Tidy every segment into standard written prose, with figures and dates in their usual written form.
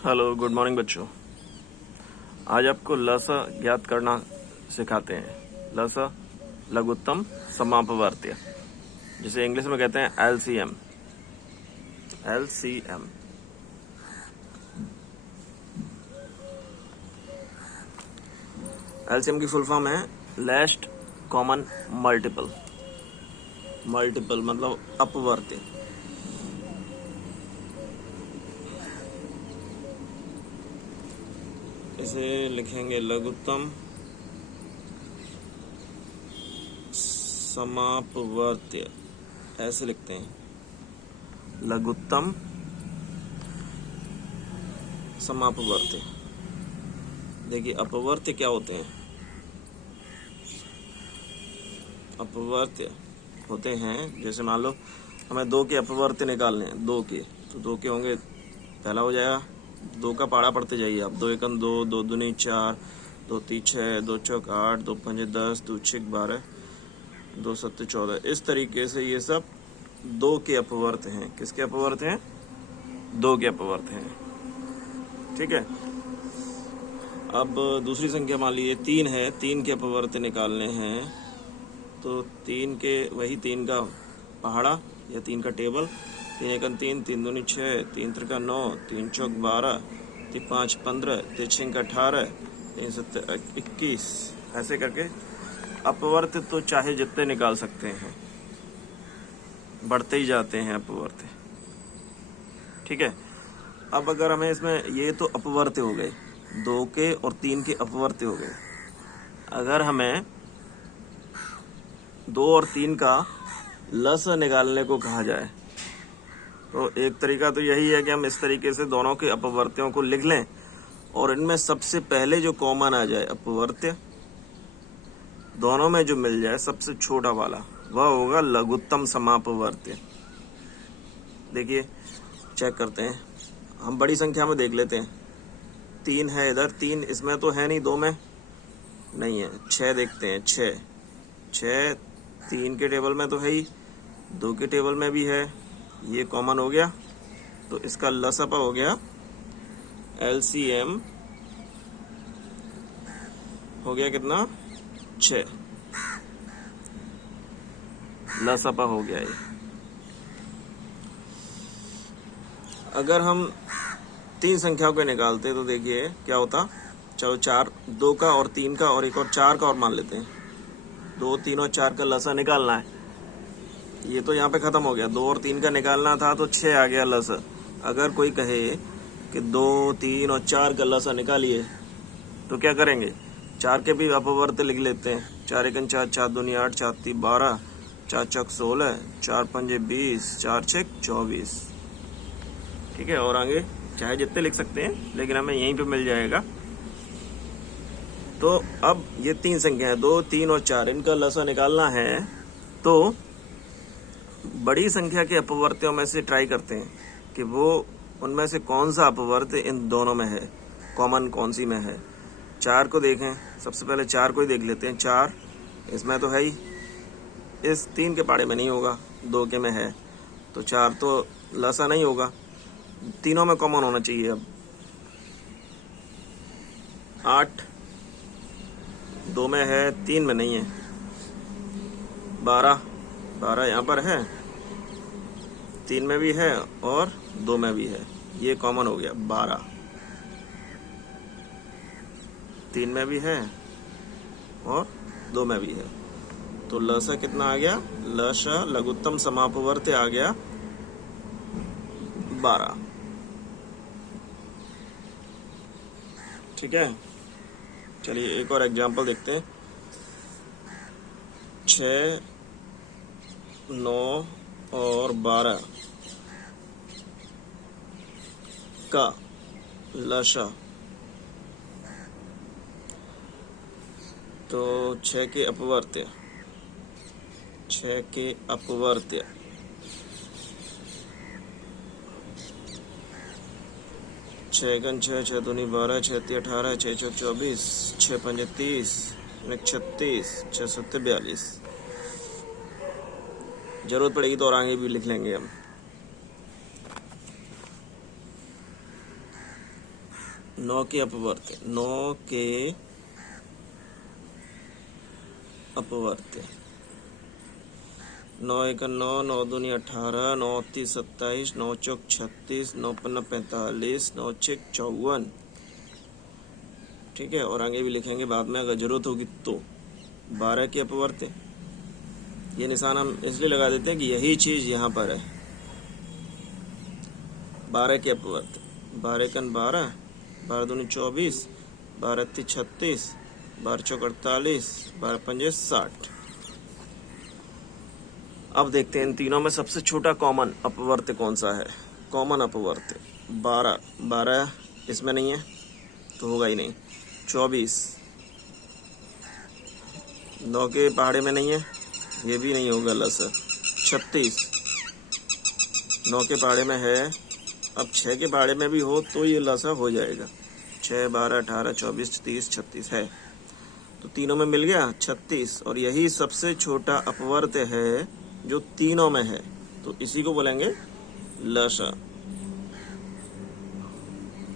Hello, good morning बच्चों। आज आपको लसा ज्ञात करना सिखाते हैं। लसा लघुत्तम समापवर्त्य, जिसे इंग्लिश में कहते हैं एलसीएम। एलसीएम एलसीएम की फुल फॉर्म है लेस्ट कॉमन मल्टीपल। मल्टीपल मतलब अपवर्त्य। इसे लिखेंगे लघुत्तम समापवर्त्य, ऐसे लिखते हैं लघुत्तम समापवर्त्य। देखिए अपवर्त्य क्या होते हैं। अपवर्त्य होते हैं, जैसे मान लो हमें 2 के अपवर्त्य निकालने हैं, 2 के, तो 2 के होंगे, पहला हो जाएगा 2 का पाड़ा पढ़ते जाइए आप। 2 एकम 2, 2 दूनी 4, 2 तीन 6, 2 चौक 8, 2 पंजे 10, 2 छक 12, 2 सत्ते 14। इस तरीके से ये सब 2 के अपवर्त्य हैं। किसके अपवर्त्य हैं? 2 के अपवर्त्य हैं। ठीक है। अब दूसरी संख्या मान लीजिए 3 है, 3 के अपवर्त्य निकालने हैं, तो 3 के वही 3 का पहाड़ा या 3 का टेबल। 3 एकम 3, 3 दूनी 6, 3 त्रिका 9, 3 चौक 12, 3 5 15, 3 छक 18, 3 सत्ते 21। ऐसे करके अपवर्त्य तो चाहे जितने निकाल सकते हैं, बढ़ते ही जाते हैं अपवर्त्य। ठीक है। अब अगर हमें इसमें, ये तो अपवर्त्य हो गए, 2 के और 3 के अपवर्त्य हो गए। अगर हमें 2 और 3 का लस निकालने को कहा जाए, तो एक तरीका तो यही है कि हम इस तरीके से दोनों के अपवर्त्यों को लिख लें, और इनमें सबसे पहले जो कॉमन आ जाए अपवर्त्य, दोनों में जो मिल जाए सबसे छोटा वाला, वह होगा लघुत्तम समापवर्त्य। देखिए चेक करते हैं, हम बड़ी संख्या में देख लेते हैं। 3 है इधर, 3 इसमें तो है नहीं, 2 में नहीं है। 6 देखते हैं, 6 3 के टेबल में तो है ही, 2 के टेबल में भी है, ये कॉमन हो गया, तो इसका लसपा हो गया, एलसीएम हो गया कितना? 6। लसपा हो गया ये। अगर हम 3 संख्याओं को निकालते तो देखिए क्या होता। चलो 4, 2 का और 3 का और एक और 4 का और मान लेते हैं। 2, 3 और 4 का लसा निकालना है। ये तो यहाँ पे खत्म हो गया। 2 और 3 का निकालना था तो 6 आ गया लसा। अगर कोई कहे कि 2, 3 और 4 का लसा निकालिए, तो क्या करेंगे? 4 के भी अपवर्त्य लिख लेते हैं। 4 एकम 4, 4 दूनी 8, 4 तीन 12, 4 चौक 16, 4 पंजे 20, 4 छक 24। ठीक है। और आगे चाहे जितने लिख सकते हैं, लेकिन हमें यहीं पे मिल जाएगा। तो अब ये 3 संख्या है, 2, 3 और 4, इनका लसा निकालना है, तो बड़ी संख्या के अपवर्त्यों में से ट्राई करते हैं कि वो उनमें से कौन सा अपवर्त्य इन दोनों में है, कॉमन कौन सी में है। 4 को देखें, सबसे पहले 4 को ही देख लेते हैं। 4 इसमें तो है ही, इस 3 के पाड़े में नहीं होगा, 2 के में है, तो 4 तो लसा नहीं होगा, तीनों में कॉमन होना चाहिए। अब 8 2 में है, 3 में नहीं है। 12 यहाँ पर है, 3 में भी है और 2 में भी है, ये कॉमन हो गया। 12 3 में भी है और 2 में भी है, तो लसा कितना आ गया? लसा लघुत्तम समापवर्त्य आ गया 12। ठीक है। चलिए एक और एग्जांपल देखते हैं। 6, 9 और 12 का लसा, तो 6 के अपवर्त्य, 6 के अपवर्त्य, 6 एकम 6, 6 दूनी 12, 6 तीन 18, 6 चौक 24, 6 पंजे 30, 36, 6 सत्ते 42। जरूरत पड़ेगी तो और आगे भी लिख लेंगे हम। 9 के अपवर्त्य, 9 के अपवर्त्य, 9 एक 9, 9 दूनी 18, 9 तीस 27, 9 चौक 36, 9 पन्ना 45, 9 छेक 54। ठीक है, और आगे भी लिखेंगे बाद में अगर जरूरत होगी तो। 12 के अपवर्त्य, ये निशान हम इसलिए लगा देते हैं कि यही चीज यहाँ पर है। 12 के अपवर्त्य, 12 एकन 12, 12 दूनी 24, 12 तीस 36, 12 चौक 48, 12 पंजे 60। अब देखते हैं इन तीनों में सबसे छोटा कॉमन अपवर्त्य कौन सा है। कॉमन अपवर्त्य 12, 12 इसमें नहीं है तो होगा ही नहीं। 24 9 के पहाड़े में नहीं है, ये भी नहीं होगा लसर। 36 9 के पहाड़े में है, अब 6 के पहाड़े में भी हो तो ये लसा हो जाएगा। 6, 12, 18, 24, 30, 36 है, तो तीनों में मिल गया 36। और यही सबसे छोटा अपवर्त्य है जो तीनों में है, तो इसी को बोलेंगे लसा।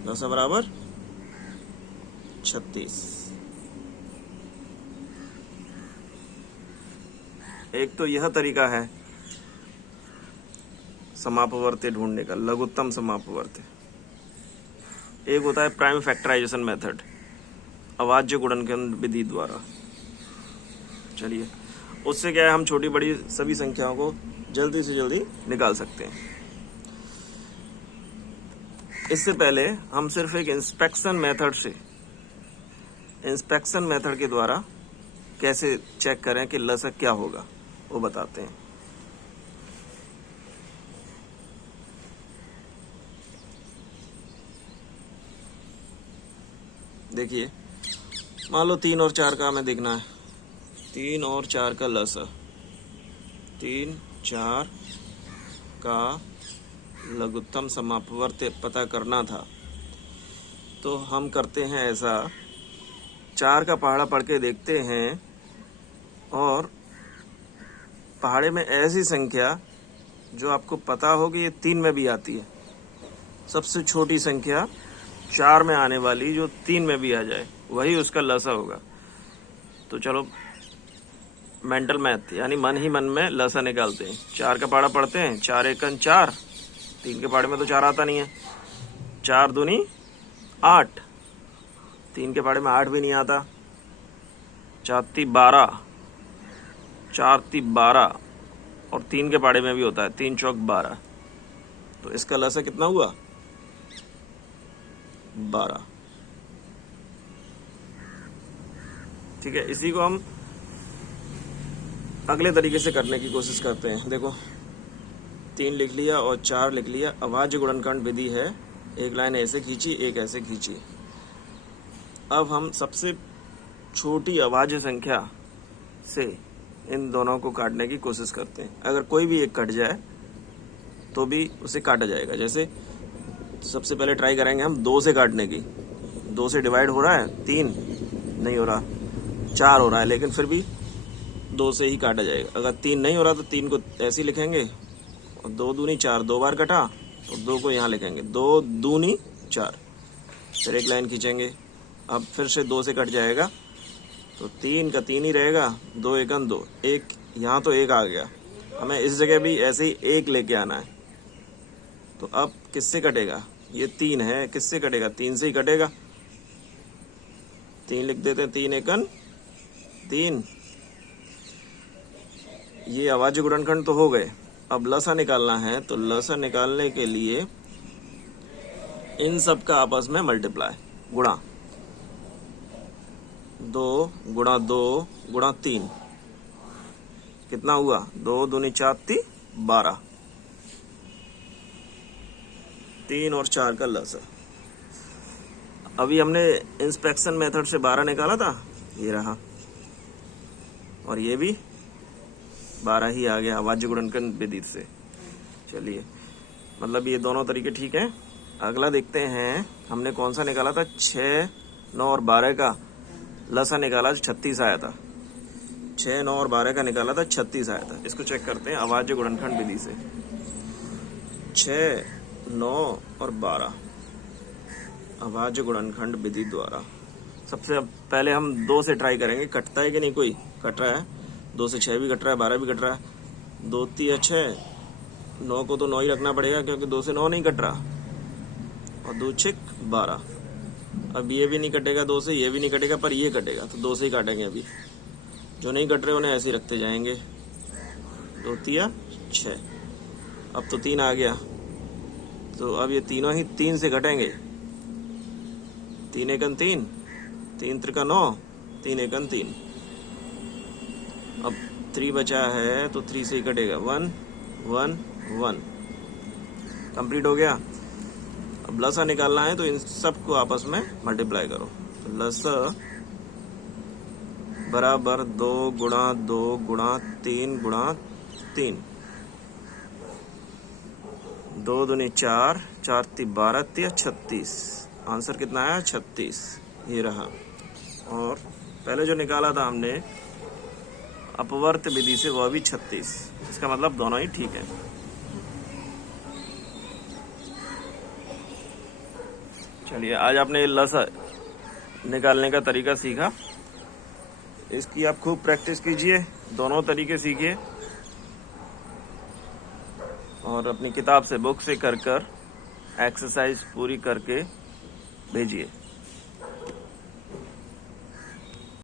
लसा बराबर 36। एक तो यह तरीका है समापवर्त्य ढूंढने का, लघुत्तम समापवर्त्य। एक होता है प्राइम फैक्टराइजेशन मेथड, अभाज्य गुणनखंड विधि द्वारा। चलिए, उससे क्या है, हम छोटी बड़ी सभी संख्याओं को जल्दी से जल्दी निकाल सकते हैं। इससे पहले हम सिर्फ एक इंस्पेक्शन मेथड के द्वारा कैसे चेक करें कि लसा क्या होगा वो बताते हैं। देखिए, मान लो 3 और 4 का हमें देखना है। 3 और 4 का लसा, 3, 4 का लघुत्तम समापवर्त्य पता करना था। तो हम करते हैं ऐसा, 4 का पहाड़ा पढ़ के देखते हैं और पहाड़े में ऐसी संख्या जो आपको पता हो कि ये 3 में भी आती है, सबसे छोटी संख्या 4 में आने वाली जो 3 में भी आ जाए, वही उसका लसा होगा। तो चलो मेंटल मैथ यानी मन ही मन में लसा निकालते हैं। 4 का पहाड़ा पढ़ते हैं, 4 एकन 4, 3 के पहाड़े में तो 4 आता नहीं है। 4 दूनी 8, 3 के पहाड़े में 8 भी नहीं आता। 4 ती 12, 4 ती 12, और 3 के पहाड़े में भी होता है, 3 चौक 12। तो इसका लसा कितना हुआ? 12। ठीक है, इसी को हम अगले तरीके से करने की कोशिश करते हैं। देखो, 3 लिख लिया और 4 लिख लिया। अभाज्य गुणनखंड विधि है, एक लाइन ऐसे खींची, एक ऐसे खींची। अब हम सबसे छोटी अभाज्य संख्या से इन दोनों को काटने की कोशिश करते हैं। अगर कोई भी एक कट जाए तो भी उसे काटा जाएगा। जैसे सबसे पहले ट्राई करेंगे हम 2 से काटने की। 2 से डिवाइड हो रहा है, 3 नहीं हो रहा, 4 हो रहा है, लेकिन फिर भी 2 से ही काटा जाएगा। अगर 3 नहीं हो रहा तो 3 को ऐसे ही लिखेंगे, और 2 दूनी 4, 2 बार कटा, और 2 को यहाँ लिखेंगे, 2 दूनी 4, फिर एक लाइन खींचेंगे। अब फिर से 2 से कट जाएगा तो 3 का 3 ही रहेगा, 2 एकन 2, 1 यहाँ तो 1 आ गया। हमें इस जगह भी ऐसे ही 1 लेके आना है। तो अब किससे कटेगा? ये 3 है, किससे कटेगा? 3 से ही कटेगा। 3 लिख देते हैं, 3 एकन 3। ये अभाज्य गुणनखंड तो हो गए। अब लसा निकालना है, तो लसा निकालने के लिए इन सब का आपस में मल्टीप्लाई, गुणा। 2 गुणा 2 गुणा 3 कितना हुआ? 2 दूनी 4 ती 12। 3 और 4 का लसा। अभी हमने इंस्पेक्शन मेथड से 12 निकाला था, ये रहा, और ये भी 12 ही आ गया अभाज्य गुणनखंड विधि से। चलिए, मतलब ये दोनों तरीके ठीक हैं। अगला देखते हैं, हमने कौन सा निकाला था? 6, 9 और 12 का लसा निकाला, 36 आया था। 6, 9 और 12 का निकाला था, 36 आया था। इसको चेक करते हैं अभाज्य गुणनखंड विधि से। 6, 9 और 12, अभाज्य गुणनखंड विधि द्वारा। सबसे पहले हम 2 से ट्राई करेंगे, कटता है कि नहीं। कोई कट रहा है, 2 से 6 भी कट रहा है, 12 भी कट रहा है। 2 3 6, 9 को तो 9 ही रखना पड़ेगा क्योंकि 2 से 9 नहीं कट रहा, और 2 6 12। अब ये भी नहीं कटेगा 2 से, ये भी नहीं कटेगा, पर ये कटेगा, तो 2 से ही काटेंगे। अभी जो नहीं कट रहे उन्हें ऐसे ही रखते जाएंगे। 2 3 6। अब तो 3 आ गया, तो अब ये तीनों ही 3 से कटेंगे। 3 एकन 3, 3 त्रिका 9, 3 एकन 3। अब 3 बचा है तो 3 से ही कटेगा। 1 1 1 कंप्लीट हो गया। अब लसा निकालना है तो इन सबको आपस में मल्टीप्लाई करो। तो लसा बराबर 2 गुणा 2 गुणा 3 गुणा 3। 2 दूनी 4, 4 ती 12, 3 36। आंसर कितना आया? 36। ये रहा। और पहले जो निकाला था हमने अपवर्त विधि से, वह भी 36। इसका मतलब दोनों ही ठीक है। चलिए, आज आपने लसा निकालने का तरीका सीखा। इसकी आप खूब प्रैक्टिस कीजिए, दोनों तरीके सीखिए, और अपनी किताब से, बुक से कर एक्सरसाइज पूरी करके भेजिए।